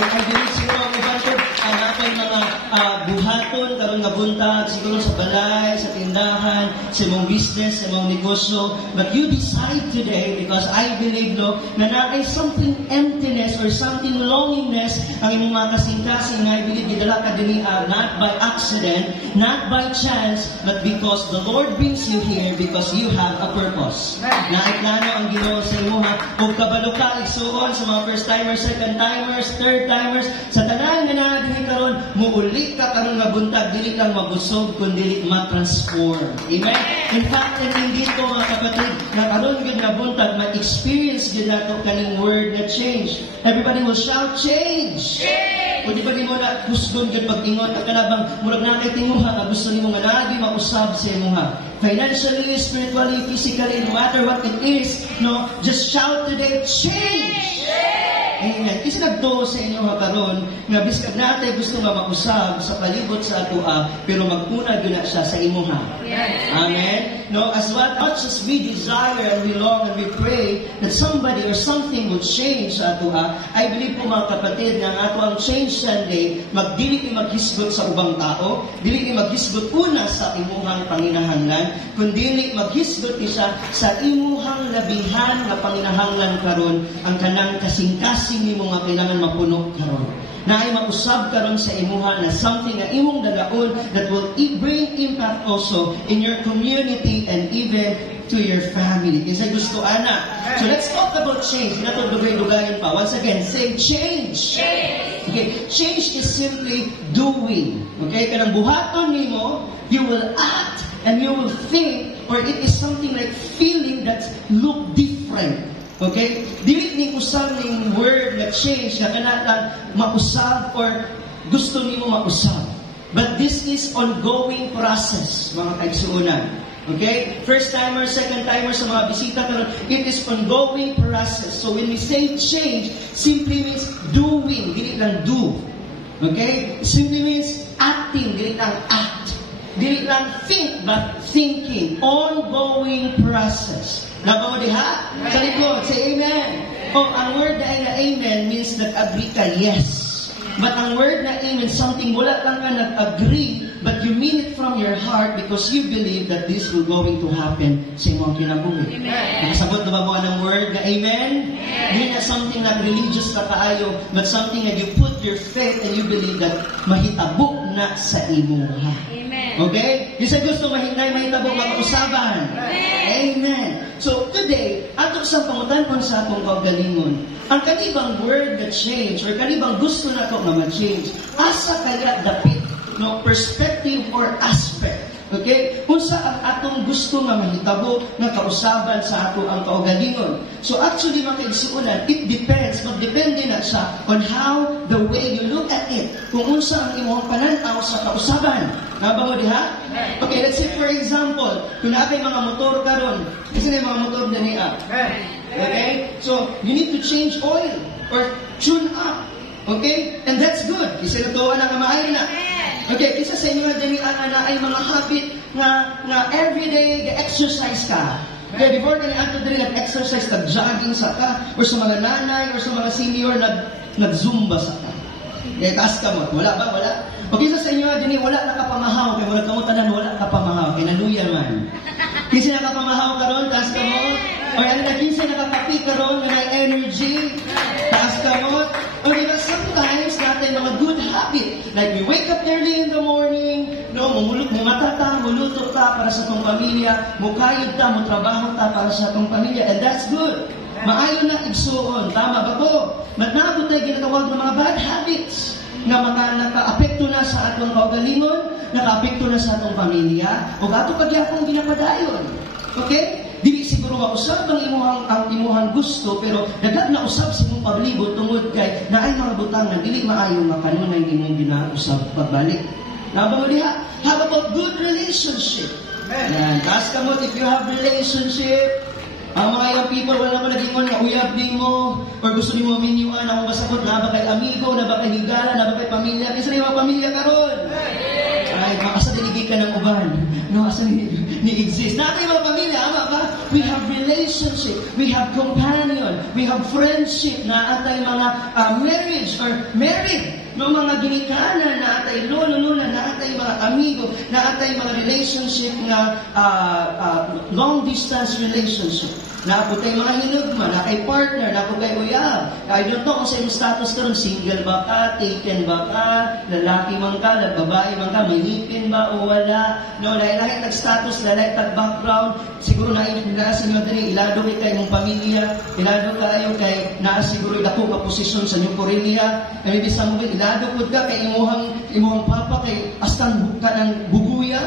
I believe siguro ang ibansyon, ang ating mga buhaton, karon nga buntag, siguro sa balay, sa tindahan, sa mong business, sa mong negosyo. But you decide today, because I believe, no, na naay something emptiness or something longingness ang imong mga kasing-kasing nga I believe gidala ka din not by accident, not by chance, but because the Lord brings you here because you have a purpose. Naiklano ang Ginoo sa imo ha, ug kabalo ka igsuon sa mga first timers, second timers, third timers, sa tanan nga naa dinhi karon, muuli ka karon nga buntag, dili kang mabusog kun dili ma-transform. Amen. In fact, hindi ko mga kapatid, na karon gyud nga buntag ma-experience gyud nato kaning word na change. Everybody will shout change. Kung di ba di mo na husgon gyud pag-ingon ka kanabang murag na kay tinguha nga gusto nimo nga naagi mausab sa imuha. Financially, spiritually, physically, no matter what it is, no, just shout today, change! Amen. Kasi nagtuo sa inyo karon nga biskag natin gusto nga mausab sa palibot sa atoa, pero magpuna gyud na siya sa imuha. Amen. No, as much as we desire and we long and we pray that somebody or something would change sa atoa, I believe po mga kapatid na ang ato ang change Sunday, magdili maghisgot sa ubang tao, dili maghisgot una sa imuhang panginahanglan, kundi maghisgot isa sa imuhang labihan nga panginahanglan karon ang kanang kasing-kasing nimo nga kailangan mapuno karon. Na ay mausab karon sa imuha na something na imong dadaon that will bring impact also in your community and even to your family. Kasi gusto ana. So let's talk about change. Nato dugay-dugayin pa. Once again, say change. Okay, change is simply doing. Okay, kanang buhaton nimo, you will act and you will think, or it is something like feeling that look different. Okay? Dili ni usab ning word na change na kanang mausab or gusto nimo mausab. But this is ongoing process, mga kaigsuonan. Okay? First timer, second timer sa mga bisita karon, it is ongoing process. So when we say change, simply means doing, dili lang do. Okay? Simply means acting, dili lang act. Dili lang think, but thinking. Ongoing process. Nabaw diha? Sa likod, say amen. Oh, ang word na amen means nag-agree ka, yes. But ang word na amen, something wala lang ka nag-agree, but you mean it from your heart because you believe that this will going to happen sa imong kinabuhi. Nakasabot na ba mo ng word na amen? Hindi na something na religious na kaayo, but something that you put your faith and you believe that mahitabo na sa imuha. Okay? Yung sa gusto mahitabo makausaban. Amen. So today, ato sa pangutan sa atong kaugalingon, ang kanibang word na change or kanibang gusto na ito na ma-change, asa kaya dapit, no, perspective or aspect. Okay? Kung sa ang atong gusto nga mahitabo nga kausaban sa ato ang kaugalingon. So actually mga kaigsuonan, it depends, magdepende na siya on how the way you look at it. Kung unsa ang imong pananaw sa kausaban. Naba mo diha? Okay, let's say for example, kung naatay mga motor karon, kasi na mga motor na niya. Okay? So, you need to change oil or tune up. Okay? And that's good. Kasi natuwa na kamaayon na. Okay, isa sa inyo na ay mga habit nga everyday exercise ka. Okay, before ka niya diri nag-exercise, nag-jogging sa ka, or sa mga nanay, or sa mga senior, nag-zumba sa ka. Okay, taas ka mo. Wala ba? Wala? Okay, isa sa inyo din wala nakapamahaw. Kaya wala kamutanan, wala nakapamahaw. Kaya naluya man. Kasi nakapamahaw ka ron, taas ka mo. Or ano na, kinsa nakakapi ka ron, na energy, taas ka mo. Or diba, sometimes natin mga good habit. Like we wake up early in the morning, no, mumata ta, muluto ta para sa tong pamilya, mukayod ta, mutrabaho ta para sa tong pamilya, and that's good. Maayo na igsuon, tama ba ko? Matnabot tayo ginatawag ng mga bad habits na naka-apekto na sa atong kaugalingon, naka-apekto na sa atong pamilya, o ato pagyapong ginapadayon. Okay? Dili siguro mausap ang imuhang gusto, pero dagat na usap sa imong paglibot tungod kay naay mga butang na dili maayo nga kanunay imong ginausap pagbalik. Naba mo diha? How about good relationship? Yan, taas ka mo if you have relationship. Ang mga young people, wala pa naging nga uyab din mo, or gusto ni mo minyuan, ako basakot, na ba kay amigo, na ba kay higala, na ba kay pamilya, kasi na yung pamilya karon. Ay, makasa diligid ka ng uban. No, asa ni exist. Natin yung mga pamilya, ama ba? We have relationship. relationship, we have companion, we have friendship, na atay mga marriage or married. No mga ginikanan, na atay lolo-lola, na atay mga amigo, na atay mga relationship na long distance relationship. Na po tayo mga hinugma, na kay partner, na po tayo uyab. I don't know kung sa iyong status karon, single ba ka, taken ba ka, lalaki man ka, babae man ka, may ngipin ba o wala. No, lahi-lahi tag-status, lahi tag-background. Siguro na sa inyo din, ilado kayo mong pamilya, ilado kayo kay siguro dako ka posisyon sa inyong pamilya. And maybe sa mga ilado po ka kay imuhang papa, kay astan ka ng buguya.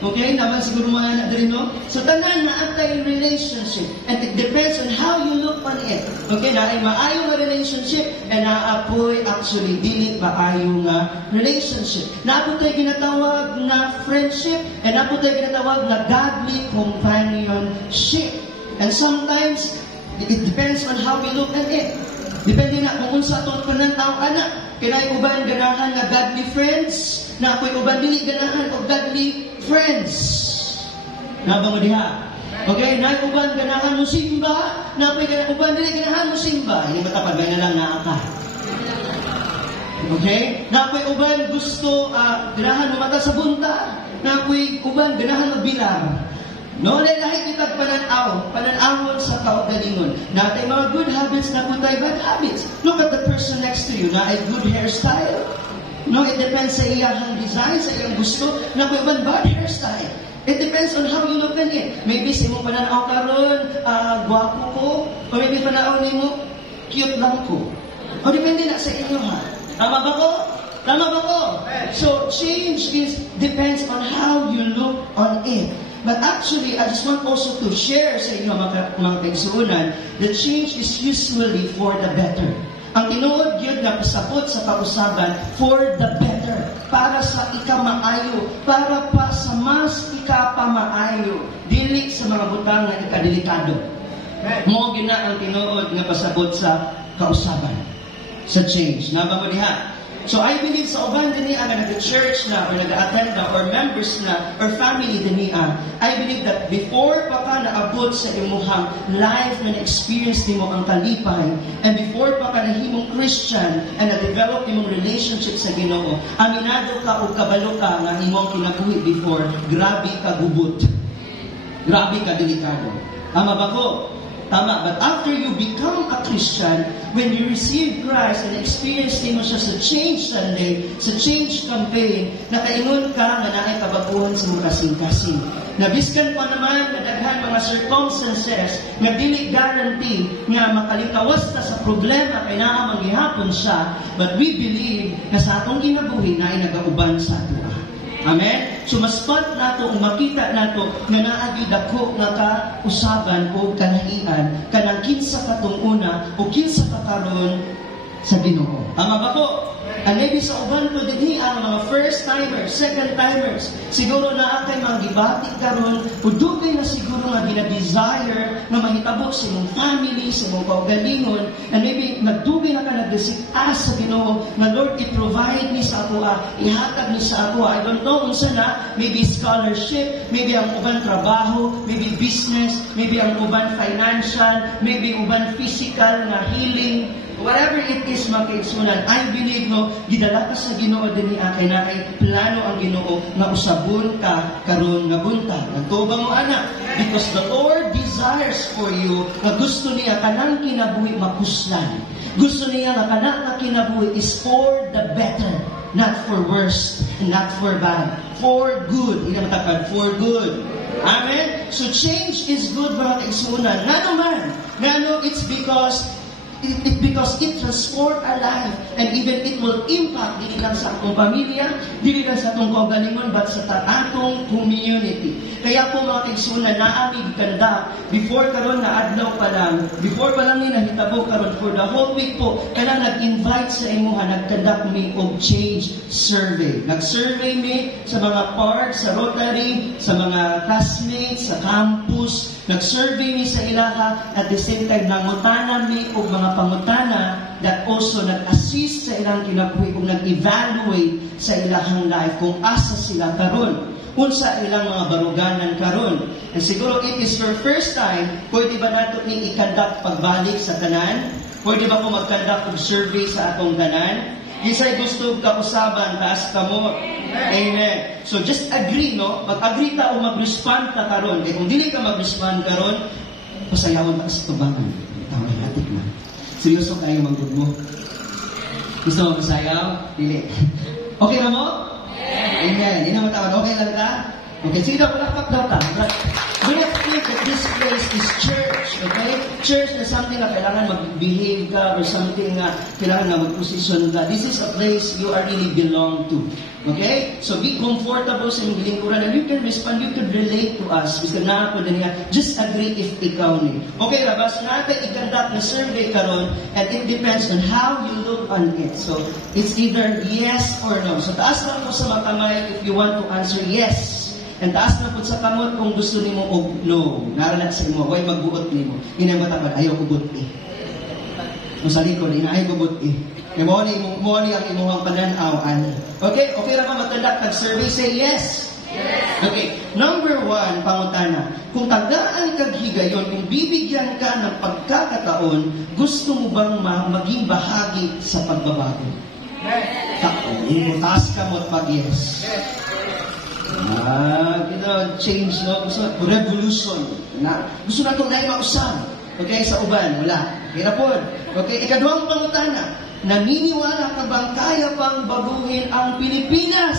Okay, naman siguro mga anak rin, no? So, tanan na atay relationship. And it depends on how you look on it. Okay, na ay maayong relationship and naapoy actually dili maayong relationship. Naapo tayo ginatawag na friendship and naapo tayo ginatawag na godly companionship. And sometimes, it depends on how we look at it. Depende na kung unsa itong panantaw anak. Kinay uban ganahan na godly friends, na ako'y uban dili ganahan o godly friends. Nabang mo diha. Okay, na uban ganahan mo simba, na ako'y uban dili ganahan mo simba. Hindi ba tapagay na lang naa ka? Okay? Na ako'y uban gusto ganahan mo mata sa bunta, na ako'y uban ganahan magbilang. No, lahi kitag pananawon sa kaugalingon. Natay mga good habits na kutay bad habits. Look at the person next to you na ay good hairstyle. No, it depends sa iyang design, sa iyang gusto. Na kung ibang bad hairstyle. It depends on how you look at it. Maybe sa imong pananaw karon, gwapo ko. O maybe pananaw nimo, cute lang ko. O depende na sa inyo ha. Tama ba ko? Tama ba ko? So, change depends on how you look on it. But actually, I just want also to share sa inyo mga kaigsuunan that change is usually for the better. Ang tinuod yun na pasabot sa kausaban for the better. Para sa ikamaayo. Para pa sa mas ikapamaayo. Dili sa mga butang na ikadelikado. Mo gina ang tinuod nga pasabot sa kausaban. Sa change. Naba mo diha? So I believe sa uban din niya nga nag-church na or nag-attend na or members na or family din niya, I believe that before pa ka naabot sa imuhang life na na-experience nimo ang kalipay and before pa ka nahimong Christian and na-develop imong relationship sa Ginoo, aminado ka o kabalo ka nga imong kinabuhi before, grabe ka gubot. Grabe ka delikado. Tama ba ko? Tama. But after you become a Christian, when you receive Christ and experience mo siya sa Change Sunday, sa Change Campaign, nakaingon ka nga naay kabaguhan sa mga kasing-kasing. Nabiskan pa naman na daghan mga circumstances nga dili guarantee nga makalikawas ta sa problema kay naa manghihapon siya, but we believe na sa atong kinabuhi na ay nagauban sa ato. Amen? So, maspat nato, makita nato, nga naagid ako nga kausaban o kanahian, kanang kinsa katong una o kinsa kakaroon sa Ginoo. Tama ba po? And maybe sa uban ko din ang mga first-timers, second-timers, siguro na akay mga gibati karon o dugay na siguro nga gina-desire na mahitabo sa imong family, sa imong kaugalingon, and maybe nagdugay na ka nag-ask sa Ginoo na Lord, i-provide ni sa ako, ihatag ni sa ako. I don't know kung sana, maybe scholarship, maybe ang uban trabaho, maybe business, maybe ang uban financial, maybe uban physical na healing, whatever it is, mga kaigsunan, I believe, no, gidala ka sa Ginoo din niya, kay na kay plano ang Ginoo na usabon ka karon nga buntag. Nagtuba mo, anak, because the Lord desires for you, na gusto niya kanang kinabuhi makuslan. Gusto niya na kanang kinabuhi is for the better, not for worse, not for bad, for good. Hindi naman for good. Amen? So change is good, mga kaigsunan. Nga naman, it's because it transforms our life and even it will impact dili lang sa atong pamilya, dili lang sa atong kaugalingon, but sa atong community. Kaya po mga kaigsunan, naamig kanda before karon na adlaw pa lang, before pa lang ni nahitabo karon for the whole week po, kaya nag-invite sa imuha, nag-conduct me og change survey. Nag-survey me sa mga parks, sa Rotary, sa mga classmates, sa campus, nag-survey me sa ilaha, at the same time nangutana me og mga pangutana that also nag-assist sa ilang kinabuhi kung nag-evaluate sa ilahang life kung asa sila karon. unsa ilang mga baruganan karon. And siguro it is your first time, pwede ba nato ni i-conduct pagbalik sa tanan? Pwede ba ko mag-conduct og survey sa atong tanan? Isa'y gusto kausaban, taas ka mo. Amen. So just agree, no? Mag-agree ka o mag-respond ka karon. Kaya kung dili ka mag-respond karon, pasayawon ka sa tubangan. Tama natin na. Seryoso kayo manggod mo. Gusto mo masayaw? Dili. Okay na mo? Amen. Hindi naman tawad. Okay lang ka? Okay, sige daw, palakpak daw ta. We have to think that this place is church, okay? Church na something na kailangan mag-behave ka or something na kailangan na mag-position ka. This is a place you are really belong to. Okay? So be comfortable sa inyong lingkuran and you can respond, you can relate to us. Bisa na ako din nga, just agree if ikaw ni. Okay, rabas natin i-conduct na survey karon and it depends on how you look on it. So, it's either yes or no. So, taas lang po sa makamay if you want to answer yes. And taas na po sa kamot kung gusto ni mo o no. Naralat sa imo, huwag magbuot ni mo. Inang matapad, ayaw kubot eh. Kung sa likod, inaay kubot eh. Kaya mo ni ang imuhang pananawan. Okay? Okay ra ba matanda? Tag-survey, say yes. Yes. Okay. Number 1, pangutana. Kung tagaan kag higayon, kung bibigyan ka ng pagkakataon, gusto mo bang maging bahagi sa pagbabago? Yes. Taas ka mo pag yes. Yes. Change, no? Gusto na, revolution. Gusto na itong mausap. Okay, sa uban, wala. Okay na po. Okay, ikaduhang pangutana. Naniniwala ka bang kaya pang baguhin ang Pilipinas?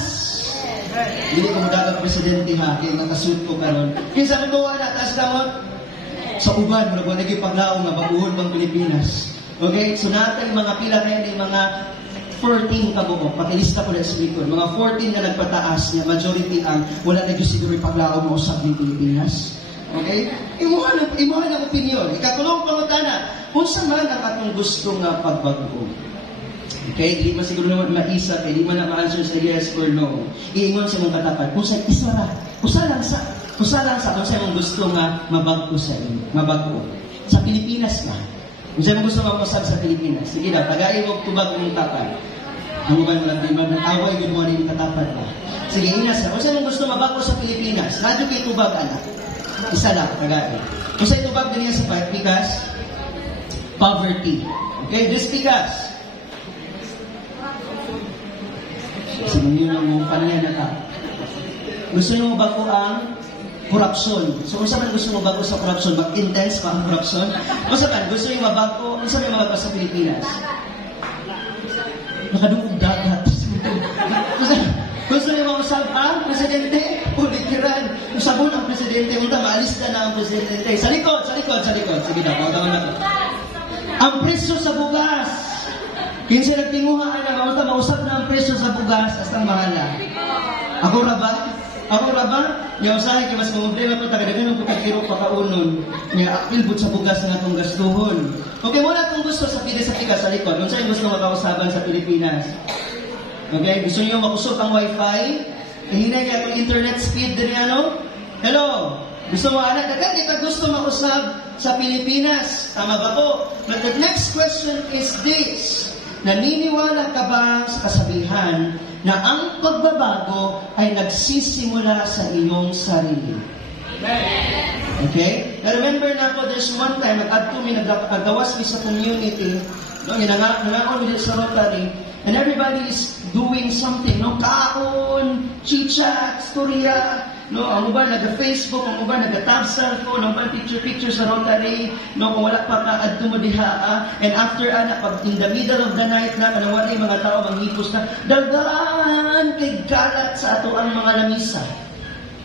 Hindi ko madagang presidente ha, kaya nakasuit ko karon. Kinsa mo na, taas kamot? Sa uban, wala ko nagipaglaong na baguhin bang Pilipinas. Okay, so natin mga pila na yung mga 14 kabuo, pakilista ko na sa likod. Mga 14 na nagpataas niya, majority ang wala na siguro ipaglaong mausap ng Pilipinas. Okay? Imuhan ang opinion. Ikatulong pangutana, kung saan man ang atong gusto nga pagbago. Okay? Hindi man siguro naman maisa, hindi man na ma-answer sa yes or no. Iingon sa mong katapat, kung saan isara, kusalang sa, kung saan mong gusto nga mabago sa inyo, mabago. Sa Pilipinas ka. Kung saan mong gusto mamusap sa Pilipinas, sige na, tagay mo tubag ng tapat. Ang uban mo lang, di ba, away, good morning, katapat ba? Sige, inasa, kung saan mong gusto mabago sa Pilipinas, radyo kay tubag, anak. Isa lang, tagay. Kung saan tubag ganyan sa part, because poverty. Okay, just because. Sige, yun ang mong panyan na ka. Gusto nyo mabago ang korupsyon. So, kung saan gusto mo bago sa korupsyon, mag-intense pa ang korupsyon? Kung saan gusto nyo mabago, kung saan mabago sa Pilipinas? Nakadungog dagat. Gusto nyo mausap ang presidente? Ulikiran. Usabon ang presidente. Unta, maalis na ang presidente. Sa likod. Sige na, pagkatawan na ko. Ang presyo sa bugas. Kinsa nagtinguhaan na mausap na ang presyo sa bugas. Astang mahala. Ako ra ba? Yung usahay, kaya mas problema ito, tagadagan ng pagkakiro pakaunon. Nga, akilbot sa bugas na itong gastuhon. Okay, muna itong gusto sa pila sa likod. Kung saan gusto makausaban sa Pilipinas? Okay, gusto niyo makusok ang wifi? Hinay ka itong internet speed din ano? Hello? Gusto mo anak? Kaya ka gusto mausap sa Pilipinas? Tama ba po? But the next question is this. Naniniwala ka ba sa kasabihan na ang pagbabago ay nagsisimula sa iyong sarili? Okay? Now remember na po, there's one time, nagagawas mi sa community, no, nangaon mi sa Rotary, and everybody is doing something, no? Kaon, chit-chat, storya, no? Ang uban nag-Facebook, ang uban nag-tab cellphone, ang uban picture sa Rotary, no? Kung wala pa ka-add mo diha, and after, pag in the middle of the night na, kanawala yung mga tao, manghipos na, dagan kay galat sa ato ang mga lamisa.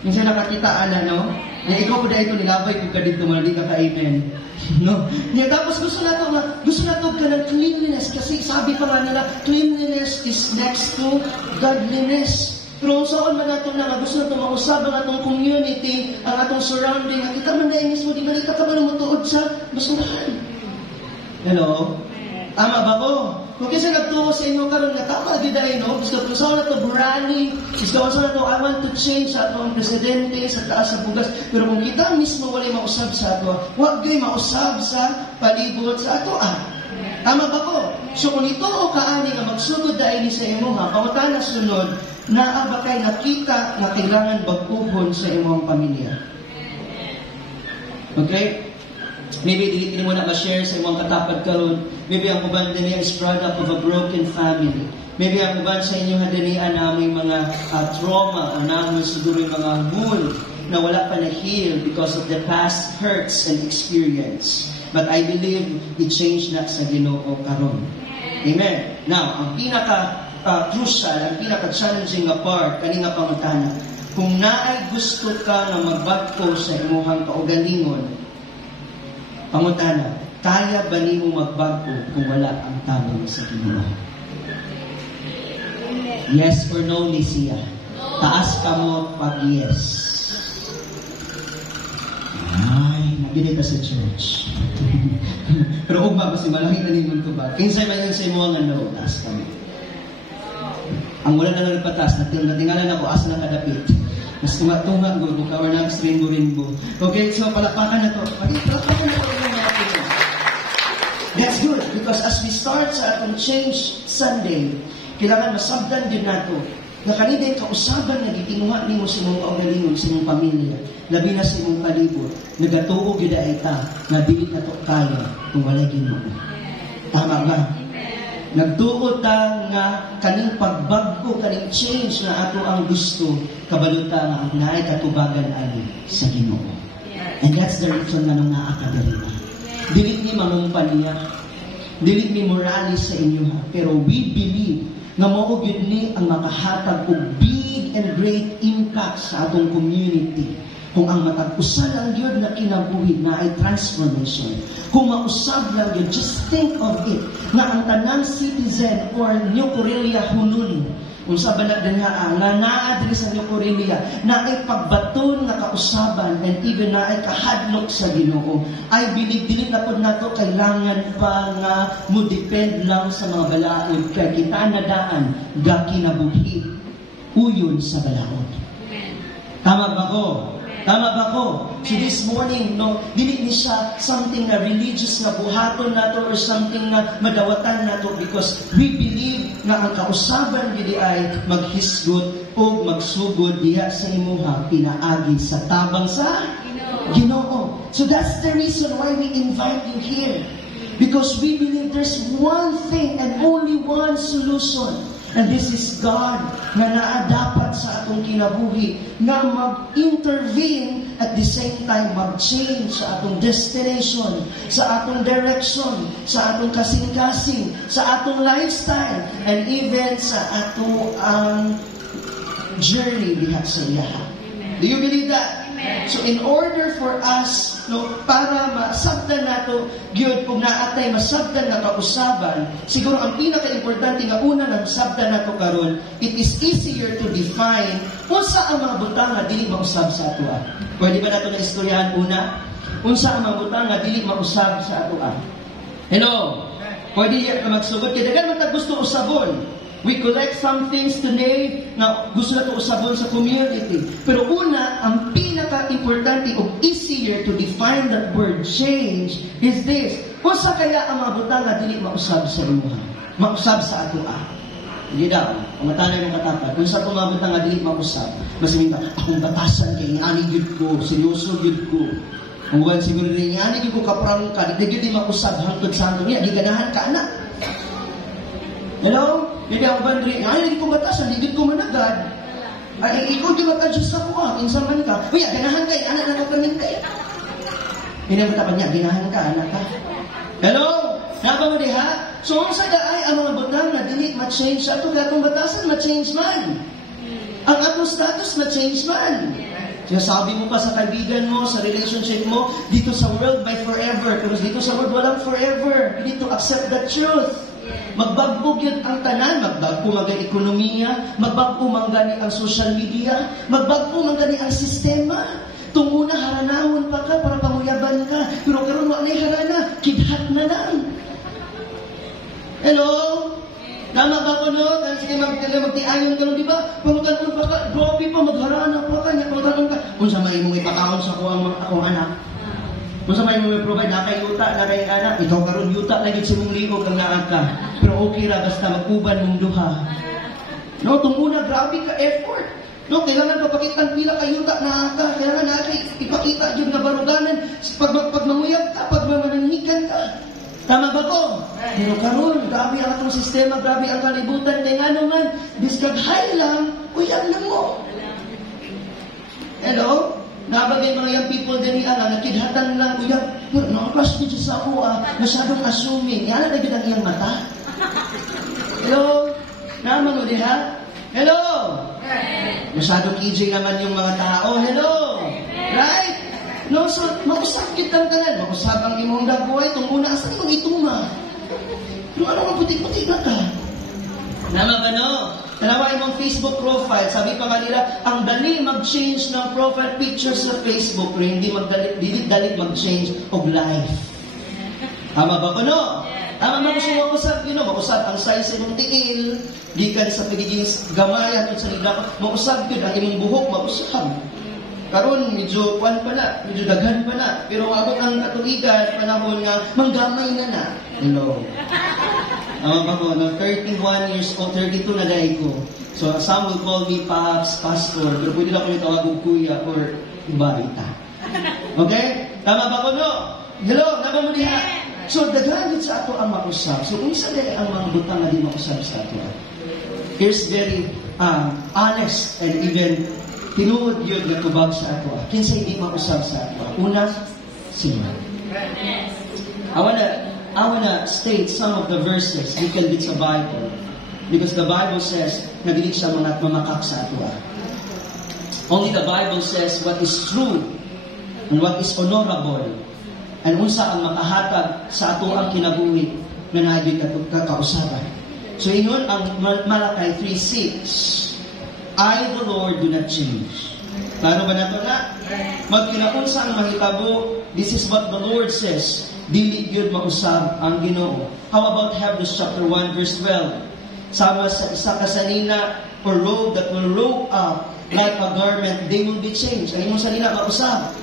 Minsan nakakitaan na, no? Nga ikaw po dahil ito, nilabay ko ka dito, mga di ka ka-amen. No? Nga, tapos gusto na to ka ng cleanliness, kasi sabi pa nga nila, cleanliness is next to godliness. Pero saan man nato na gusto na ito mausap ang atong community, ang atong surrounding, at kita man dahil mismo, di ba ka ba na matuod sa basurahan? Hello? Tama ba ko? Kung kasi nagtuo sa inyo karon nga tama di dahil, no? Gusto ko sa na to branding, gusto ko sa na to I want to change sa atong presidente, sa taas sa bugas. Pero kung kita mismo wala mausab sa ato, wag gay mausab sa palibot sa ato. Tama ba ko? So kung ito o kaani nga magsugod dahil ni sa imo ha, pangutana sunod, naa ba kay nakita nga kailangan baguhon sa imong pamilya? Okay? Maybe dili mo na ma-share sa imong katapad karon. Maybe ang uban din is product of a broken family. Maybe ang uban sa inyo hadinian na may mga trauma o naman siguro yung mga wound na wala pa na-heal because of the past hurts and experience. But I believe it changed na sa Ginoo karon. Amen. Now, ang pinaka-crucial, ang pinaka-challenging na part, kaninga pangutana, kung naay gusto ka na magbagko sa imuhang kaugalingon, pangutana, kaya ba nimo magbagko kung wala ang tabang sa Ginoo? Yes or no, Lycia? Taas ka mo pag yes. Ay, nabili ka sa church. Pero kung ba, kasi malaki na ningon ko ba? Kinsay man yun sa imo nga no, taas ka mo. Ang wala na nagpatas, natingalan ako, asa na kadapit. Mas tunga-tunga, buka or na, rainbow. Okay, so palakpakan na to. Palakpakan na to. That's good, because as we start sa atong Change Sunday, kailangan masabdan din nato na kanina yung kausaban na gitinguha ni mo sa mong kaugalingon, sa mong pamilya, labi na sa mong palibot, nagatuog yun ay ta, na dilit na to kaya kung wala Ginoo. Tama ba? Nagtuod ta nga kaning pagbago, kaning change na ato ang gusto, kabaluta nga ang naay katubagan ali sa Ginoo. And that's the reason na nung naakadalima. Dilit ni mamumpan niya, dilit ni moralis sa inyo ha, pero we believe nga mao gyud ni ang makahatag og big and great impact sa atong community. Kung ang matag-usa lang yun na kinabuhi na ay transformation. Kung mausab lang yun, just think of it, na ang tanang citizen or New Corelia Hunun, kung sa banat din nga naa sa New Corelia, na ay pagbaton na kausaban and even na ay kahadlok sa Ginoo. I believe, dili na po na to kailangan pa nga mo depend lang sa mga balaod. Kaya kita nadaan, ga kinabuhi, uyon sa balaod. Tama ba ko? Tama ba ko? So this morning, no, dili ni siya something na religious na buhaton nato or something na madawatan nato because we believe na ang kausaban gidi ay maghisgot o magsugod diha sa imuha pinaagi sa tabang sa Ginoo. So that's the reason why we invite you here. Because we believe there's one thing and only one solution. And this is God na naadapat sa atong kinabuhi na mag-intervene at the same time mag-change sa atong destination, sa atong direction, sa atong kasing-kasing, sa atong lifestyle, and even sa atong journey diha sa iyaha. Do you believe that? Amen. So in order for us, no, para masabtan nato, gyud kung naatay masabtan na kausaban, siguro ang pinaka-importante nga una nang sabtan nato karon, it is easier to define unsa ang mga butang nga dili mausab sa atoa. Pwede ba nato na istoryahan una? Unsa ang mga butang nga dili mausab sa atoa? Hello. Pwede ka magsugod kay dagan man ta gusto usabon. We collect some things today na gusto na ito usabon sa community. Pero una, ang pinaka-importante o easier to define that word change is this. Unsa kaya ang mga butang na dili mausab sa imuha? Mausab sa atoa. Hindi daw. Ang matanay mong katapat. Unsa kung mga butang na dili mausab? Masabi ka, akong batasan kay ngani yun ko, seryoso yun ko. Kung buwan siguro rin, ngani yun ko kaprang ka, di yun mausab hangtod sa hangtod niya, di ganahan ka anak. Hello? Hindi ako ba rin, hindi ko batasan, hindi ko managad. Ay, ikaw di mag-adjust sa kuha, minsan man ka. Uy, ganahan ka, anak na kapamin ka. Hindi mo tapan niya, ginahan ka, anak ka. Hello? Naba mo diha? So, ang sada ay, ang mga butang na dili ma-change sa ato, kaya itong batasan, ma-change man. Ang atong status, ma-change man. Sabi mo pa sa kaibigan mo, sa relationship mo, dito sa world by forever. Pero dito sa world, walang forever. You need to accept the truth. Magbagbog yun ang tanan, magbago man gani ekonomiya, magbago man gani ang social media, magbago man gani ang sistema. Tunguna haranahon pa ka para panguyaban ka, pero karon wa nay harana, kidhat na lang. Hello? Tama ba ko no? Sige magtiayon ka no, di ba? Pangutan pa ka, grabe pa magharana pa ka, pangutan ka. Kung sa may mong ipakaon sa akong anak. Kung sa may provide, nakayuta, nakayana, ikaw karon yuta, lagi sa mong ligo kang naa ka. Pero okay ra, basta mag-uban mong duha. No, itong una, grabe ka effort. No, kailangan papakita pila kayuta na ka. Kailangan natin ipakita yung nabaruganan. Pag mamuyag ka, pag mamananhikan ka. Tama ba ko? Pero karon, grabe ang atong sistema, grabe ang kalibutan. Kaya nga naman, biskaghay lang, uyag lang mo. Hello? Nabagay mga young people din niya, nakidhatan lang, uyag, pero nakaklas ko siya sa ako, masyadong assuming. Yan na ang iyang mata. Hello? Naman mo diha? Hello? Masyadong EJ naman yung mga tao. Hello? Right? No, so, mausapit lang tanan. Mausap ang imong dabuhay. Itong una, asan imong ituma? Pero ano ang putik-putik na ka? Nama ba no? Tanawa imong Facebook profile. Sabi pa nga nila, ang dali mag-change ng profile picture sa Facebook, pero hindi dali mag-change of life. Tama ba ko no? Tama ba gusto mo mausap? Mausap ang size imong tiil, gikan sa pagiging gamayan at sa nila, mausap yun, ang imong buhok, mausap. Karon medyo kwan pa na, medyo daghan pa na. Pero abot ang katuligan, panahon nga, manggamay na na. Hello. Ba ko, 31 years old, 32 na dahil ko. So, some will call me Pops, Pastor, pero pwede lang ko yung tawag kong Kuya or Barita. Okay? Tama ba ko, no? Hello, naba mo diha? So, daghan sa ato ang mausap. So, kung isa dahil ang mga butang na di mausap sa ato, here's very honest and even tinuod yun na tubag sa ato. Kinsay di mausap sa ato. Una, sila. I wanna state some of the verses you can read sa Bible. Because the Bible says, nagilig siya mga mamakak sa ato. Only the Bible says what is true and what is honorable. And unsa ang makahatag sa ato ang kinabuhi na naagin kakausaban. So ingon ang Malakay 3:6. I, the Lord, do not change. Klaro ba nato na? Magkinaunsa ang mahitabo, this is what the Lord says. Dili gyud mausab ang Ginoo. How about Hebrews chapter 1 verse 12? Sama sa isa kasanina or robe that will robe up like a garment, they will be changed. Ang imong sanina mausab.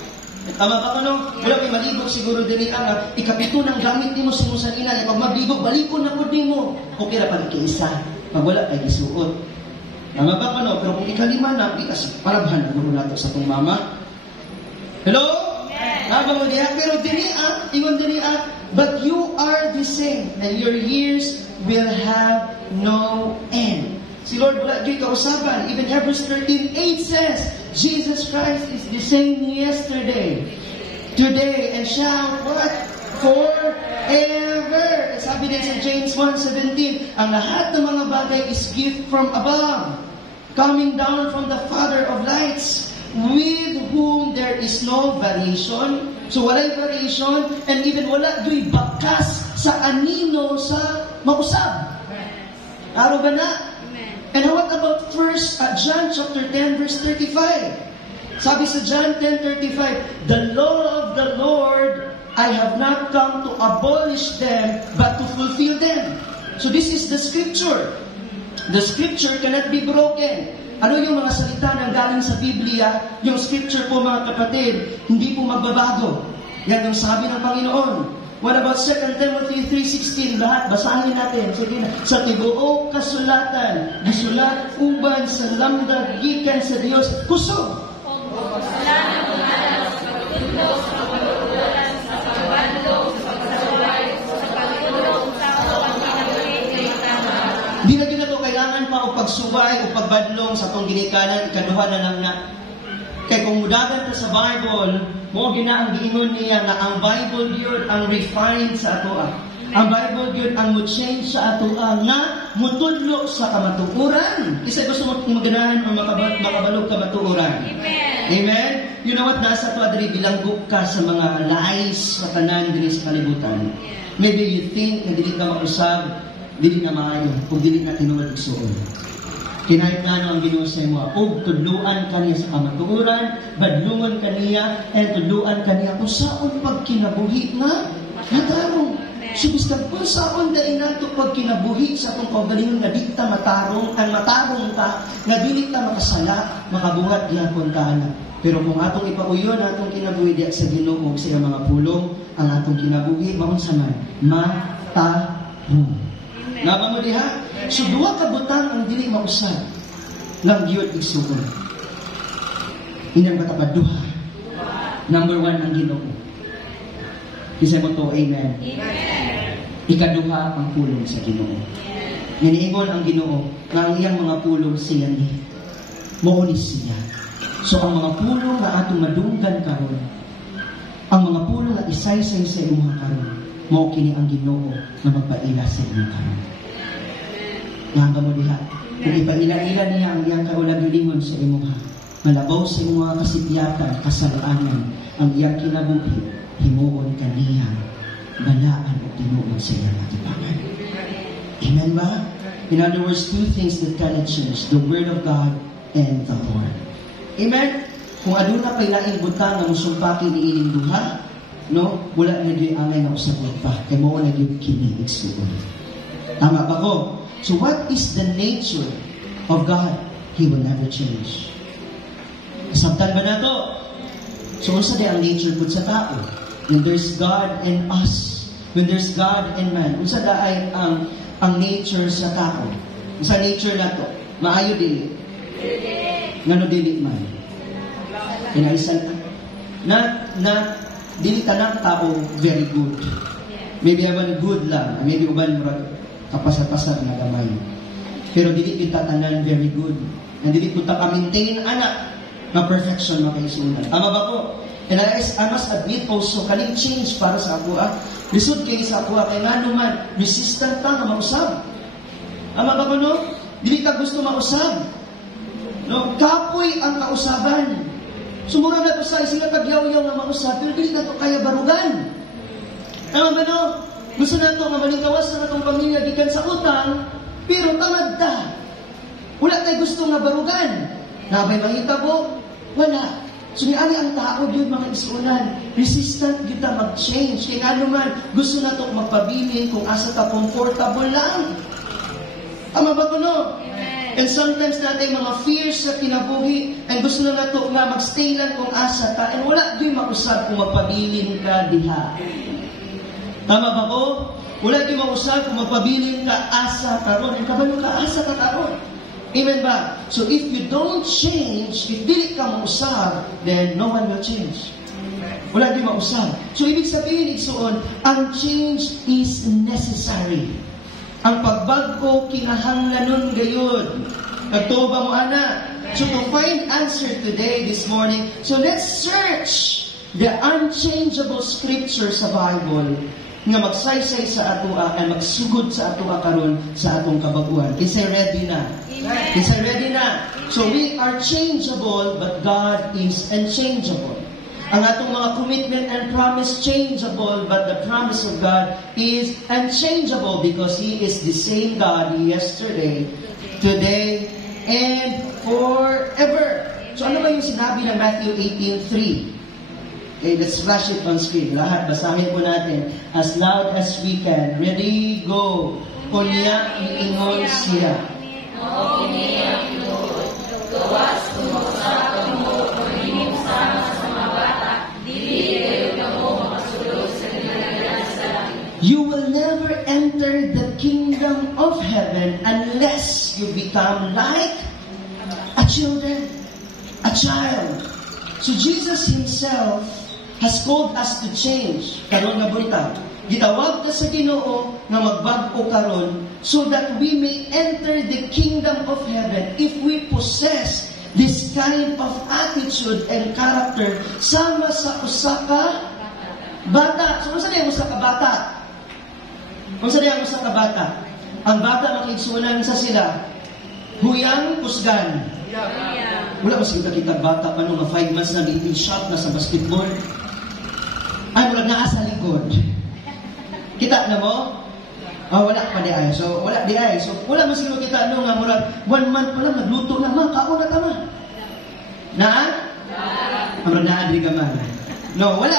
Tama ba no? Wala may malibog siguro dili ang ikapito ng gamit nimo sa imong sanina, pag mablibog balikon na pud nimo. Okay ra pa isa. Pag wala kay gisuot. Tama ba no? Pero kung ikalima na, bikas parabhan mo nato sa tong mama. Hello? Habang pero ingon but you are the same, and your years will have no end. Si Lord wala gyud kausaban. Even Hebrews 13:8 says, Jesus Christ is the same yesterday, today, and shall what? Forever. Sabi din sa James 1:17, ang lahat ng mga bagay is gift from above, coming down from the Father of lights, with whom there is no variation. So walay variation, and even wala do'y bakas sa anino sa mausab. Araw ba na? And what about John chapter 10 verse 35? Sabi sa John 10:35, the law of the Lord, I have not come to abolish them, but to fulfill them. So this is the scripture. The scripture cannot be broken. Ano yung mga salita na galing sa Biblia, yung scripture po mga kapatid, hindi po magbabago. Yan yung sabi ng Panginoon. What about 2 Timothy 3:16? Lahat, basahin natin. Sige na. Sa tibuok kasulatan, gisulat uban sa lamdag gikan sa Dios kusog. Di na ginagawa kailangan pa o pagsuway o pagbadlong sa itong ginikanan, ikaduha na lang na. Kaya kung mudagan ka sa Bible, mo gina ang giingon niya na ang Bible yun ang refined sa ato. Ang Bible yun ang mo-change sa ato nga mutudlo sa kamatuoran. Isa gusto mo maganahan o makabalog kamatuoran. Amen. Amen? You know what? Nasa ato adri bilanggok ka sa mga lies sa tanan diri sa kalibutan. Maybe you think na dili ka mausab, dili na maayo, kung dili na tinuod igsuon. Kinahit nga ang Ginoo sa imo, og tudluan kaniya sa kamatuoran, badlungon kaniya, and tudluan kaniya kung saon pagkinabuhi nga natarong. So bisan kung saan dahil nato pag kinabuhi sa atong kaugalingon nga di ta matarong ta, nga dili ta makasala, makabuhat gyapon ta ana. Pero kung atong ipauyon atong kinabuhi diya sa Ginoo sa iyang mga pulong, ang atong kinabuhi maunsa man matarong. Naba mo diha? So duha ka butang ang dili mausab lang gyud igsuon. Inyang katapaduha. Number 1 ang Ginoo. Isa mo to, amen. Ikaduha ang pulong sa Ginoo. Niniingon ang Ginoo na ang iyang mga pulong siya ni maulis siya. So ang mga pulong na atong madunggan karon, ang mga pulong na isaysay sa imong karon, mao kini ang Ginoo na magpaila sa imong karon. Nga mo diha, kung ipaila-ila niya ang iyang kaulaglingon sa imong malabaw sa imong mga kasipyatan, kasalaanan, ang iyang kinabuhi, himuon kaniya, balaan o tinuod sa iyang atipangan. Amen ba? In other words, two things that cannot change, the Word of God and the Lord. Amen? Kung aduna pa'y laing butang na musumpaki ni ining duha, no? Wala na di angay na usabot pa. Kaya mo na di kini igsuon. Tama ba ko? So what is the nature of God? He will never change. Sabtan ba na to? So unsa di ang nature po sa tao? When there's God and us, when there's God and man, unsa da ay ang nature sa tao? Unsa nature na to? Maayo dili. Ngano dili man? Inaisan na dili tanang tao very good. Maybe aban good lang, maybe uban murag kapasat-pasat na gamay. Pero dili kita tanan very good. And dili kita ka-maintain anak na perfection makaisunan. Tama ba po? And I must admit also, kaning change para sa ako, lisod kayo sa ako, kaya nga naman, resistant ka na mausab. Tama ba po, no? Dili ka gusto mausab. No? Kapoy ang kausaban. Sumura na to sa sila kagyaw-yaw na mausab, pero dili na to kaya barugan. Tama ba, no? Gusto na to, mamalingkawas na itong pamilya gikan sa utang, pero tamad ta. Wala tayo gusto nga barugan. Nabay mahitabo? Wala. So ni ani ang tao yun mga isunan, resistant kita mag-change. Kaya nga naman, gusto na itong magpabilin kung asa ka comfortable lang. Tama ba ko, no? And sometimes natin mga fears sa kinabuhi, and gusto na ito nga mag-stay lang kung asa ka, and wala din mausap kung magpabilin ka diha. Tama ba ko? Wala din mausap kung magpabilin ka asa karon. And kabalo ka asa ka karon. Amen ba? So if you don't change, if dili ka mausap, then no one will change. Wala din mausap. So ibig sabihin, igsuon, ang change is necessary. Ang pagbago, kinahanglanon gayon. Nagtuba mo, ana. So to find answer today, this morning, so let's search the unchangeable scripture sa Bible nga magsaysay sa atua at magsugod sa atua karon sa atong kabaguan. Kisay ready na. Kisay ready na. So we are changeable, but God is unchangeable. Ang atong mga commitment and promise changeable, but the promise of God is unchangeable because He is the same God yesterday, today, and forever. So ano ba yung sinabi ng Matthew 18:3? Okay, let's flash it on screen. Lahat, basahin po natin as loud as we can. Ready, go. Kunya, iingon siya. O niya, inuod. Gawas mo sa kamo, kulinim sama sa mga bata. Dili kayo na mo makasulog sa nilalayan sa langit. You will never enter the kingdom of heaven unless you become like a child. So Jesus Himself has called us to change. Karon nga buntag, gitawag na sa Ginoo nga magbag-o karon so that we may enter the kingdom of heaven if we possess this kind of attitude and character sama sa usa ka bata. So unsa diyan usa ka bata? Unsa diyan usa ka bata? Ang bata makigsunan sa sila huyang kusgan. Wala mo sila kita bata pa nung 5 months na di shot na sa basketball. Ay, mula na sa likod. Kita na mo? Wala pa di ay. So, wala di ay. So, wala mo sila kita nung mula 1 month pa lang, nagluto na, kaon na tama. Na? Mula na, adri ka man. No, wala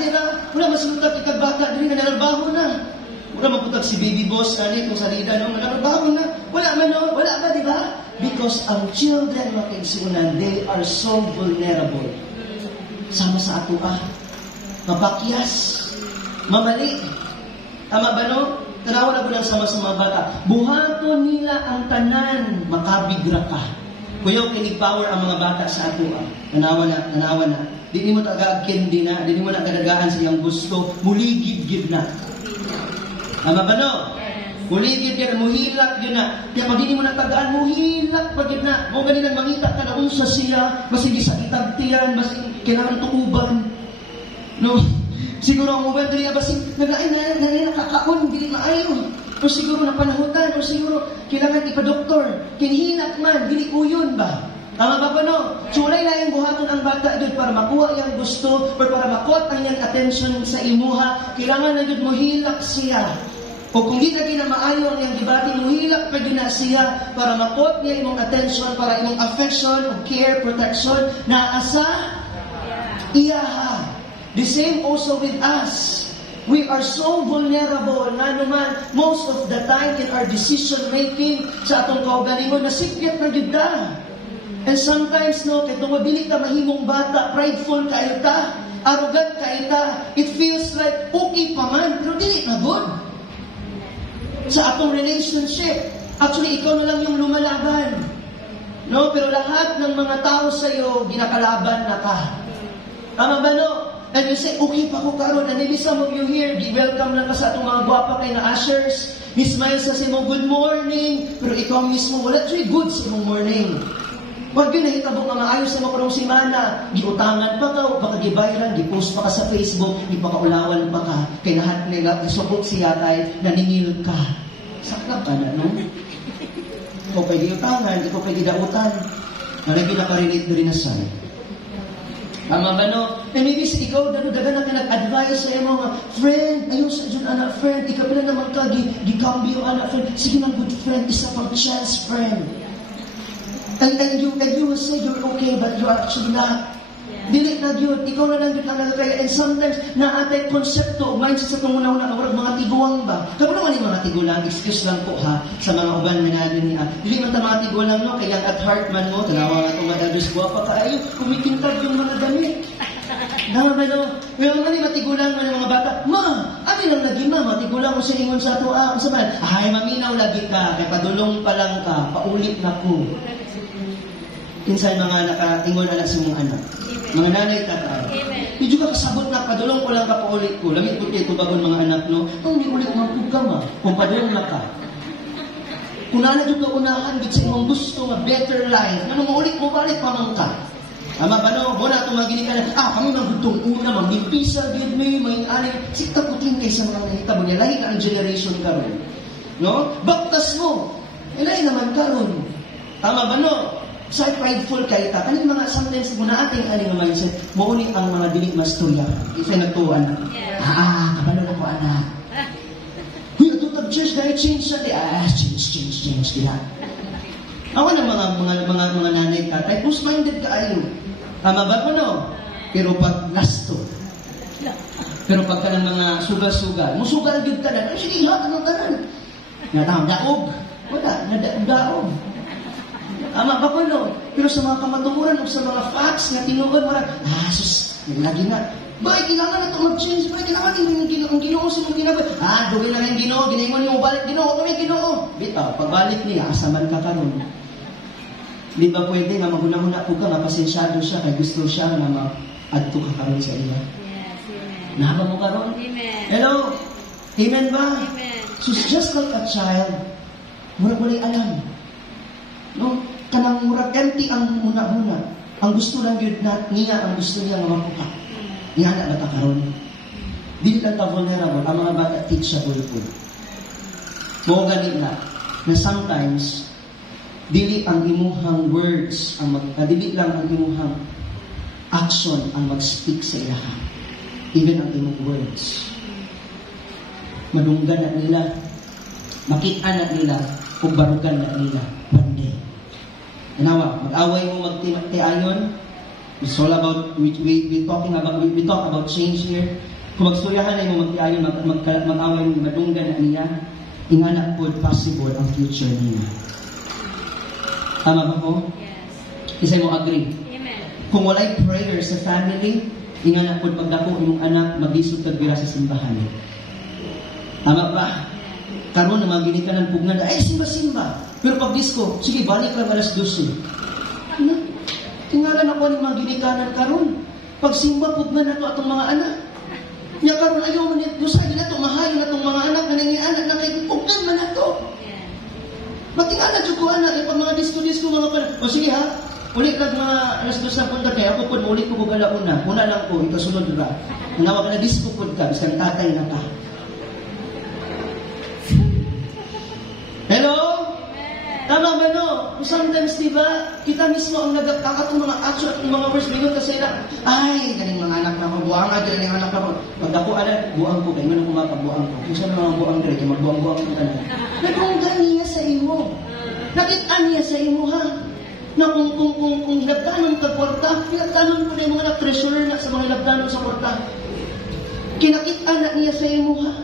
di na. Wala mo sila kita bata, di na nalabaho na. Wala magputag si baby boss, kung salida, no? Nagbago na. Wala man, no? Wala ba, di ba? Because ang children, makinsunan, they are so vulnerable. Sama sa ato, mapakyas, mamali. Tama ba, no? Tanawa na ko lang sama sa mga bata. Buhaton nila ang tanan, makabigra ka. Kuyaw kinig-power ang mga bata sa ato. Tanawa na. Di mo taga-agkindi na, di mo na kadagahan sa iyang gusto, muligid-gid na. Tama ba, no? Muligid yun, muhilak yun na. Kaya pag hindi mo natagaan, muhilak pag yun na. Kung ganun mangita ka na unsa siya, mas hindi sa itagtiyan, mas kailangan tuuban. No? Siguro ang mobile dali abasin, nakakaon, hindi maayon. O siguro napanahutan, o siguro kailangan ipa-doktor. Kinihilak man, hindi uyon ba? Tama ba pa, no? So, wala yung buhaton ang bata doon para makuha yung gusto or para makot ang yung attention sa imuha. Kailangan na doon mohilak siya. O kung di na maayo ang yung debate, mohilak pa doon na siya para makot niya imong attention, para imong affection, o care, protection, na asa iyaha. The same also with us. We are so vulnerable na naman most of the time in our decision making sa atong kaugalingon, nasipyat na gida. And sometimes, no, kaya itong mabili ka mahimong bata, prideful kayo ta, arrogant kayo ta, it feels like okay pa man, pero dili na good. Sa atong relationship, actually, ikaw na lang yung lumalaban. No, pero lahat ng mga tao sa iyo, ginakalaban na ka. Tama ba, no? And you say, okay pa ko karon, and maybe some of you here, welcome lang ka sa atong mga guwapa kay na ushers, mismile sa mo, good morning, pero ikaw mismo, wala truly good sa imong morning. Huwag yun nahitabo nga maayos sa mga simana. Giutangan pa ka, baka gibayran, gipost pa ka sa Facebook, ipakaulawan pa ka, kay lahat nila, isubok siya tayo, naningil ka. Sakla ka na, no? Ikaw pwede giutangan, ikaw pwede gidautan. Maray pinaka-relate na rin na sa'yo. Tama ba, no? And maybe ikaw, daga na ka nag-advise sa iyo, mga friend, ayun sa dyan, anak, friend, ikaw pala naman ka, gikambyo, anak, friend, sige ng good friend, isa pang chance, friend. And you will say you're okay, but you're actually not. Dili na yun, ikaw na lang yun ang nagkaya. And sometimes, naatay konsepto, mindset sa itong una-una, mga tiguang ba? Kaya naman yung mga tigulang, excuse lang po ha, sa mga uban na natin niya. Dili man ta mga tigulang, no? Kaya at heart man mo, tanawa nga itong mga elders, guwapa ka, ayun, kumikintag yung mga damit. Tama ba, no? Pero nga matigulang mo ng mga bata, ano lang lagi matigulang mo sa ingon sa ito, sabihin, ay, maminaw lagi ka, kaya padulong pa lang ka, paulit na ko. Kinsan mga nakaingon anak sa mga anak. Mga nanay, tatay. Medyo ka kasabot na, padulong ko lang ka paulit ko. Lamit ko ito bagon mga anak, no? Hindi ulit mga ka, kung padulong na ka. Kung nana doon ka unahan, bit sa imong gusto, nga better life, na ulit mo, balik pa man ka. Ama ba, no? Muna itong mga ginikanan, kami nang gutong una, mamipisa, give me, may aling, sikta putin kayo sa mga nahitabo niya. Lahi ka ang generation ka ron. No? Baktas mo. Lahi naman ka ron. Tama ba, no? So, prideful kayo ta. Kaning mga sometimes, muna ating aling mindset, mauni ang mga dinig masturya. Isa nagtuwa na. Kabalo na ko, anak. Huy, atutag church, dahil change siya. Change, dila. Ako ng mga nanay, tatay, close-minded ka ayo. Tama ba ko, no? Pero pag lasto, pero pagka ng mga sugal-sugal, musugal yun ka na, sige, anong tanan? Daog. Wala, daog. Tama ba ko, no? Pero sa mga kamaturan o sa mga facts na tinuod, marag, sus, lagi na. Bakit kailangan na ito mag-change? Bakit kailangan yung ginoo sa mga ginagawa? Gawin lang yung ginoo, ginaingon yung balik ginoo, kami ginoo. Bitaw, pagbalik niya, asaman ka karon. Di ba pwede nga maguna-una po ka, mapasensyado siya, kay gusto siya na ma-adto ka karon sa iya? Yes, amen. Nahaba mo karon? Amen. Hello? Amen ba? Amen. So just like a child, murag-walay alam. No? Kanang murag empty ang muna-muna. Ang gusto lang yun niya, ang gusto niya nga mapuka. Iyan na bata karon. Dili lang ta vulnerable, ang mga bata teachable po. Mo ganit na sometimes dili ang imuhang words dili lang ang imuhang action ang mag-speak sa ilaha. Even ang imong words. Madunggan na nila, makita na nila, kung barugan na nila one day. Inawa, mag-away mo magtiayon. It's all about we talk about change here. Kung magstoryahan na mo mag-ayon, mag-away, madunggan na niya, ingana po possible ang future niya. Tama ba ko? Yes. Isa mo agree? Amen. Kung walay prayer sa family, ingana po pagdako imong anak, mag-isod kagbira sa simbahan. Tama ba? Karon na magini ka ng pugnan, ay simba-simba. Pero pag disco, sige, balik ka alas 12. Ano? Tingalan ako ni mga ginikanan karon. Pag simba, pugnan na to atong mga anak. Nya karon ayaw mo nito sa ila to mahalin na tong mga anak na nangianak na kay pugnan man nato. Matingala jud ko anak pag mga disco mga pan. O sige ha. Ulit kag mga alas 2 sa punta kay ako pud ulit ko gala una. Una lang ko ikasunod ra. Nawag na disco pud ka bisan tatay na ka. Hello? Tama ba no? Sometimes, di ba, kita mismo ang nagkakato mga action at mga words mingon kasi na, ay, galing mga anak na ako, buang nga, galing anak na ako. Pag ako alam, buang ko, kayo nang kumakabuang ko. Kung saan mga buang dre, kaya magbuang-buang ko ka na. Nagkunggan niya sa imo. Nakita niya sa imo, ha? Na kung labdanon ka kwarta, labdanon ko na yung mga treasurer na sa mga labdanon sa kwarta. Kinakita na niya sa imo, ha?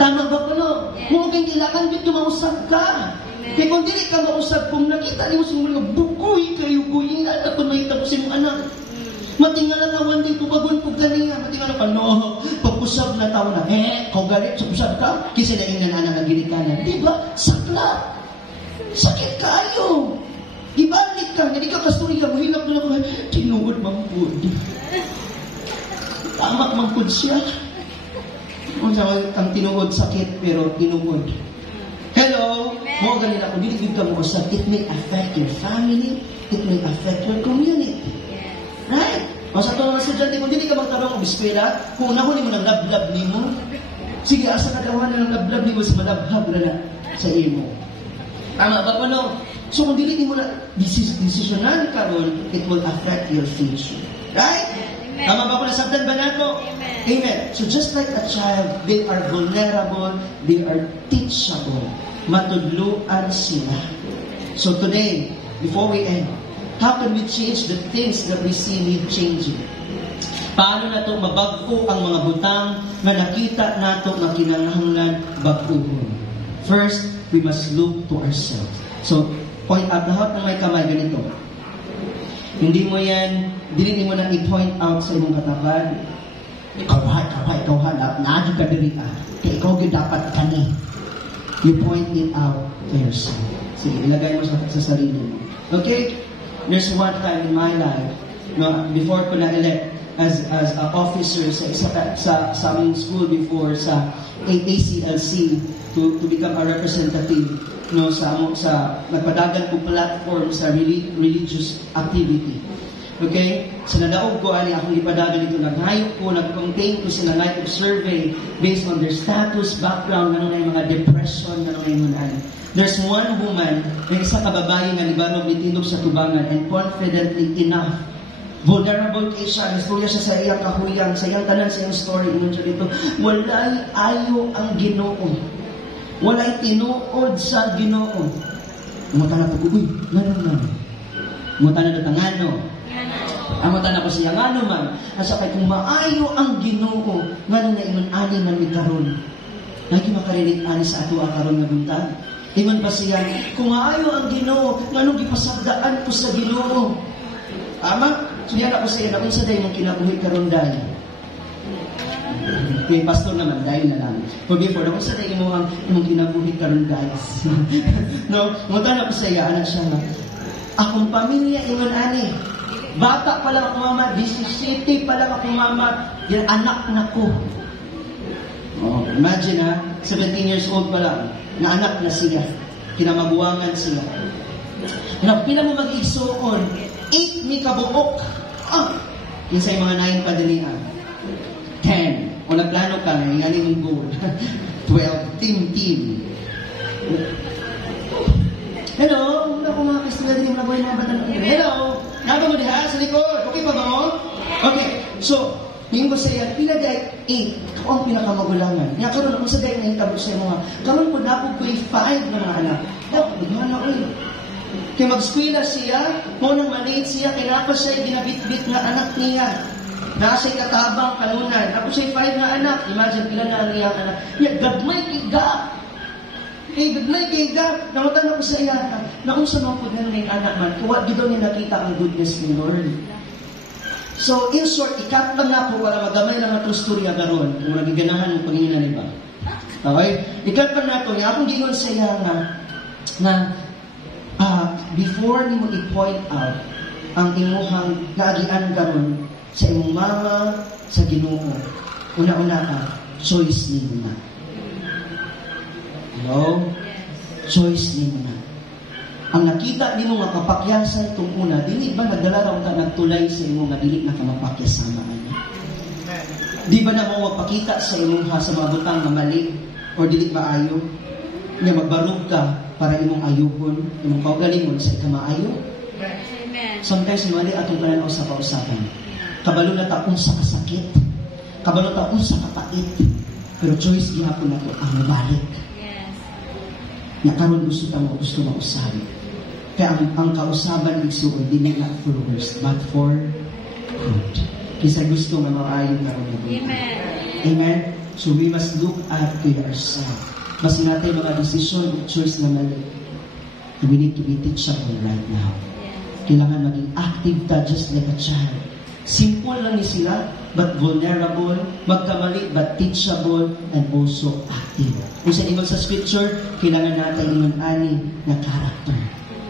Tama ba ko, no? Mungkin kailangan dito mausap ka. Kaya kung dili ka mausap, kung nakita niyo sa mga bukoy kayo, buyin at kung may tapusin mo anak. Matingala na one day, tubagon po ganiya. Matingala pa, no, pag-usap na tao na, kung galit sa usap ka, kasi naingnan anak na ginikanan. Diba? Sakla. Sakit kayo. Ibalik ka, hindi ka kasturi ka, mahilap na ako, tinuod mangkod. Tamak mangkod siya. Ang tinuod sakit, pero tinuod. Hello? Mo ganun ako, dili ka mo usap. It may affect your family, it may affect your community. Right? O sa itong mga estudyante, kung dili ka magtarong o biskwela, kung unahon mo ng lablab ni mo, sige, asa ka dawan na ng lablab ni mo sa malabhag na sa imo. Tama ba po, no? So kung dili mo na desisyonan ka ron, it will affect your future. Right? Tama ba po, nasabdan ba nato? Amen. So just like a child, they are vulnerable, they are teachable. Matudluan sila. So today, before we end, how can we change the things that we see need changing? Paano na ito mabagko ang mga butang na nakita nato na kinangahanglan baguhon? First, we must look to ourselves. So, point out, lahat ng may kamay ganito. Hindi mo mo na i-point out sa imong katapat. Ikaw ha, naadi ka diri ka. Kaya ikaw dapat kani. You point it out to yourself. Sige, ilagay mo sa sarili mo. Okay? There's one time in my life, no, before ko na-elect as an officer sa aming school before sa ACLC to become a representative, no, sa nagpadagan ko platform sa religious activity. Okay? Sa nadaog ko, akong ipadagan ito, naghayok ko, nag-contain ko sila night of survey based on their status, background, ano na yung mga depression, ano na yung mga. There's one woman, may isa kababae na libanog nitinog sa tubangan and confidently enough, vulnerable kay siya, istorya siya sa iyang kahuyang, sa iyang tanan, sa iyang story, inun siya dito, walay ayo ang Ginoo. Walay tinuod sa Ginoo. Umutan na po, uy, nanon. Umutan na datangano. Amutan ako siya, nga naman, nasa kay kung maayo ang Ginoo, nga na iman ani man mi karon. Lagi makarinig ani sa ato karon nga buntag. Iman pa siya, kung maayo ang Ginoo, nga nung gipasagdaan ko sa Ginoo. Ama, suyan ako sa iya, unsa day mong kinabuhi karon dahil. Okay, pastor naman, dahil na lang. For before, unsa day imong kinabuhi karon guys. No, mutan ako sa iya, anak siya nga. Akong pamilya iman ani. Bata pa lang ako mama, 17 pa lang ako mama, yan anak na ko. Oh, imagine ha, 17 years old pa lang, na anak na siya, kinamaguwangan siya. Pila mo mag-igsuon, 8 ni kabuok. Yun sa mga 9 pa dinihan. 10. O nagplano ka, yung mong goal. 12, team. Hello, wala ko mga kastila din yung nabuhay mga batang. Hello, naba mo diha sa likod. Okay pa ba mo? Okay, so, yung ko sa'yo, pila dahil 8, ako ang pinakamagulangan. Nga karoon ako sa dahil na hitabo sa mga, karoon po na ako ko 5 na mga anak. Bigyan ako eh. Kaya mag-skwila siya, mo nang maliit siya, kinapa siya, ginabit-bit nga anak niya. Nasa katabang kanunan. Tapos siya 5 na anak. Imagine, pila na ang iyang anak. Gagmay kiga. Gagmay kiga. Namutan ako sa iya. Na kung sa mga pudhan ng anak man, kuha daw niya nakita ang goodness ni Lord. So, in short, ikat lang na po para magamay lang ang storya garon kung nagiganahan ng Panginoon, iba. Okay? Ikat lang na po. Akong gingon sa iya na before ni mo i-point out ang imuhang naagian garon sa imong mama, sa Ginoo, una-una ka, choice ni mo na. Hello? Choice ni mo na. Ang nakita ni mo nga kapakyasan itong una, dili ba nagdala raw ka nagtulay sa imo nga dili na ka mapakyasama niya? Di ba na mo mapakita sa imong sa mga butang na mali o dili ba ayo? Nga magbarog ka para imong ayuhon, imong kaugalingon sa ikamaayo? Sometimes mali atong kananaw sa kausapan. Kabalo na taon sa kasakit. Kabalo na taon sa kapait. Pero choice gihapon nato ang mabalik. Na karon gusto mausabi. Kaya ang kausaban igsuon dili na for worse but for good. Kisa gusto nga maayo karon na. Amen. Amen. So we must look after ourselves. Mas natin mga decision o choice na mali. We need to be teachable right now. Kailangan maging active ta just like a child. Simple lang ni sila, but vulnerable, magkamali, but teachable, and also active. Kung sa ingon sa scripture, kailangan natin ingon ani na character.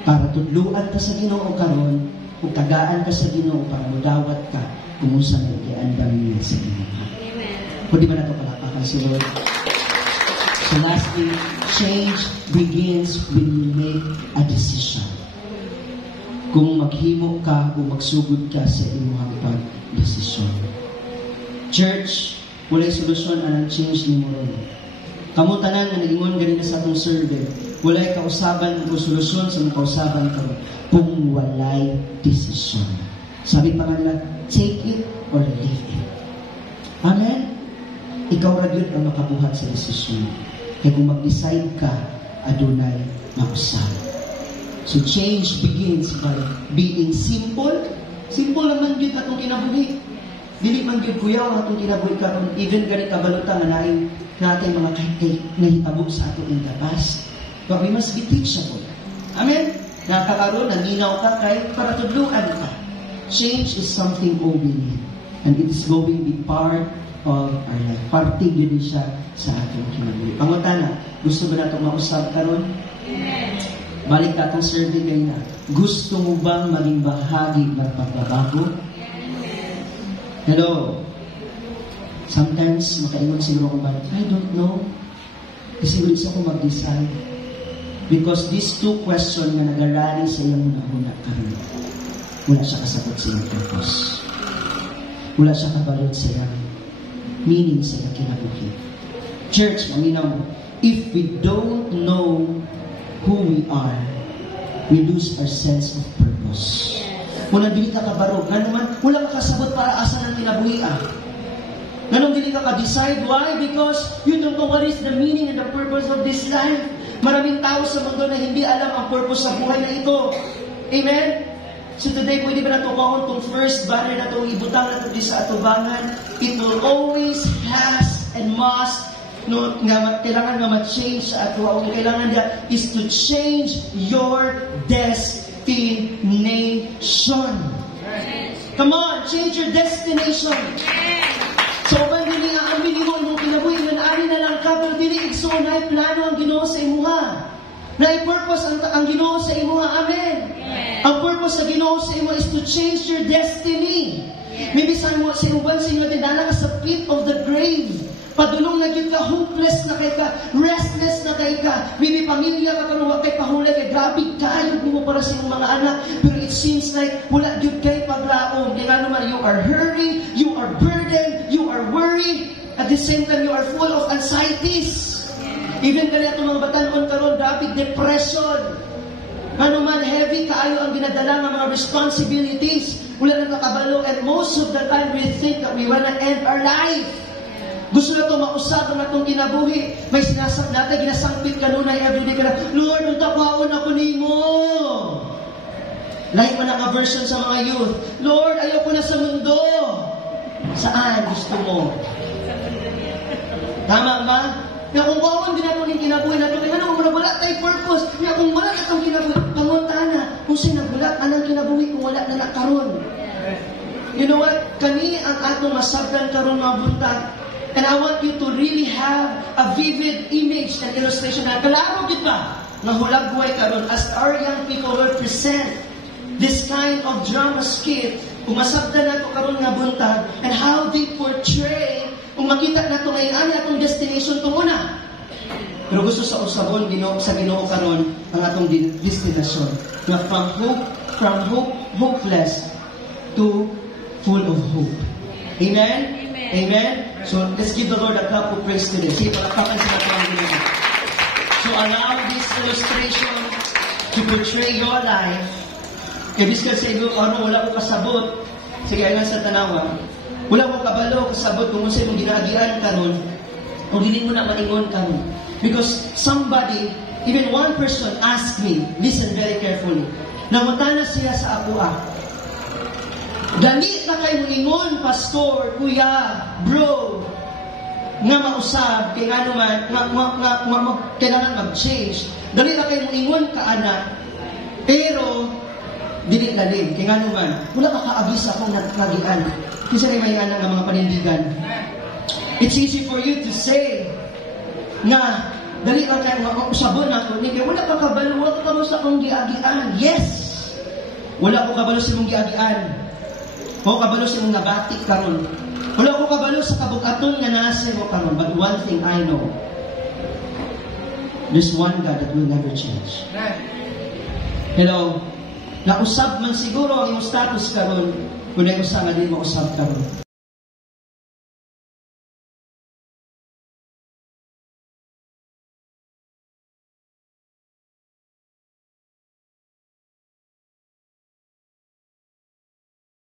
Para tudluan ka sa Ginoo karon, kung tagaan ka sa Ginoo para mudawat ka, kung sa nag-iandam niya sa Ginoo. Kung di ba na ito palapakan si Lord? So lastly, change begins when you make a decision. Kung maghimo ka o magsugod ka sa imong pag-desisyon. Church, walay solusyon anang change ni mo ron. Kamu tanan nga nag-ingon ganina sa atong survey, walay kausaban o solusyon sa mga kausaban karon kung walay desisyon. Sabi pa nga nila, take it or leave it. Amen? Ikaw ra gyud ang makabuhat sa desisyon. Kaya kung mag-decide ka, adunay mausab. So change begins by being simple. Simple naman yun atong kinabuhi. Dili man yun kuyaw atong kinabuhi karon. Even ganit kabalutan na natin mga nahitabo sa ato in the past. But we must be teachable. Amen? Nakakaroon, naninaw ka kay para tudluan ka. Change is something we need. And it is going to be part of our life. Parte yun siya sa atong kinabuhi. Pangutana, gusto ba nato mausab karon? Amen. Balik tatang survey kayo na. Gusto mo bang maging bahagi ng pagbabago? Hello? Sometimes, makaingon siguro ko ba, I don't know. Kasi gusto ko mag-decide. Because these two questions na nag-arali sa iyong una-una karon, wala siya kasagot sa iyong purpose. Wala siya kabalot sa iyong meaning sa iyong kinabuhi. Church, maminaw, if we don't know who we are, we lose our sense of purpose. Kung nabili ka kabarog, nga naman, wala ka kasabot para asan ang kinabuhi Ganun dili ka ka-decide. Why? Because you don't know what is the meaning and the purpose of this life. Maraming tao sa mundo na hindi alam ang purpose sa buhay na ito. Amen? So today, pwede ba nato kahon itong first banner na itong ibutang nato di sa atubangan? It will always, has, and must kailangan nga ma-change sa ato. Ang kailangan niya is to change your destination. Come on, change your destination. So, man, dili nga ang minimum mong kinabuhi, ani na lang ka, pero dili igsoon na plano ang Ginoo sa imuha. Na i-purpose ang Ginoo sa imuha. Amen. Ang purpose sa Ginoo sa imuha is to change your destiny. Maybe sa imuha sa inyo, dinala ka sa pit of the grave. Padulong na yun ka, hopeless na kay ka, restless na kay ka, maybe pamilya ka kanuha kay pahulay, kay grabe kayod mo para sa iyong mga anak, pero it seems like wala yun kay paglaom. Kaya naman, you are hurting, you are burdened, you are worried, at the same time, you are full of anxieties. Even ganito mga batanon karon, grabe depression. Ano man, heavy kaayo ang ginadala ng mga responsibilities. Wala na nakabalo, and most of the time, we think that we wanna end our life. Gusto na ito mausap ang atong kinabuhi. May sinasak natin, ginasangpit kanunay everyday ka na, Lord, untakwaon ako ni mo. Like man ang aversion sa mga youth. Lord, ayoko na sa mundo. Saan gusto mo? Tama ba? Nga kung kawan din nato ng kinabuhi nato, kaya ano, wala tayo purpose. Nga kung wala na itong kinabuhi, panguntaan na, kung sa'yo nagulat, anong kinabuhi kung wala na nakaroon. You know what? Kani ang atong masabdan karon mga buntag. And I want you to really have a vivid image and illustration na kalaro gid ba? Nga hulagway karon as our young people will present this kind of drama skit. Kung masabdan nato karon nga buntag and how they portray kung makita nato ngayon ani atong destination to una. Pero gusto sa usabon sa Ginoo karon ang atong destination. Nga from hopeless to full of hope. Amen? Amen? So, let's give the Lord a clap of praise today. Sige, palakpakan sa natin ang So, allow this illustration to portray your life. Kaya biskan sa inyo, wala ko kasabot. Sige, ayan sa tanawa. Wala ko kabalo, kasabot, kung sa'yo mong ginaagian ka nun, o hindi mo na maningon ka nun. Because somebody, even one person asked me, listen very carefully, namutana siya sa ako Dali na kayo ingon, pastor, kuya, bro, nga mausab, kaya nga naman, kailangan mag-change. Dali na kayo ingon ka, anak, pero, dili lalim, kaya nga naman, wala ka kaagis akong nagkagian. Kasi rin may anak ng mga panindigan. It's easy for you to say, nga, dali na kayo, usabon ako, kaya wala ka kabalo, wala ka kabalo sa akong giagian. Yes! Wala ko kabalo sa mong giagian. O kabalo sa mong nabatik karon. Wala ko kabalo sa kabugaton nga nasa mo karon. But one thing I know, there's one God that will never change. Hello? Nausab man siguro ang iyong status karon, kung na usab nga di mo usab karon.